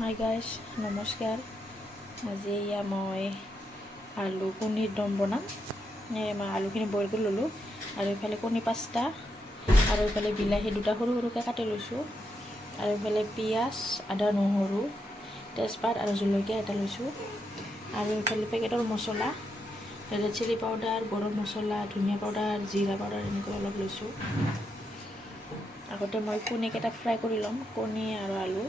Hi guys, নমস্কাৰ। আজি মই আলু কণীৰ দম বনাম। মই আলুখিনি বইল কৰি ল'লোঁ আৰু এইফালে কণী 5টা আৰু এইফালে বিলাহী 2টা সৰু সৰুকৈ কাটি লৈছোঁ আৰু এইফালে পিঁয়াজ, আদা, নহৰু, তেজপাত আৰু জলকীয়া এটা লৈছোঁ আৰু এইফালে পেকেটৰ মছলা, ৰেড চিলি পাউডাৰ, গৰম মছলা, ধনিয়া পাউডাৰ, জিৰা পাউডাৰ এনেকৈ অলপ লৈছোঁ। আগতে মই কণীকেইটা ফ্ৰাই কৰি ল'ম, কণী আৰু আলু।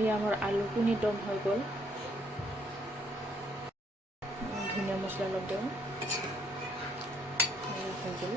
এই আমার আলু কুনি দম হয়ে গেল। ধনিয়া মশলা অলপ দিওঁ, হয়ে গ'ল।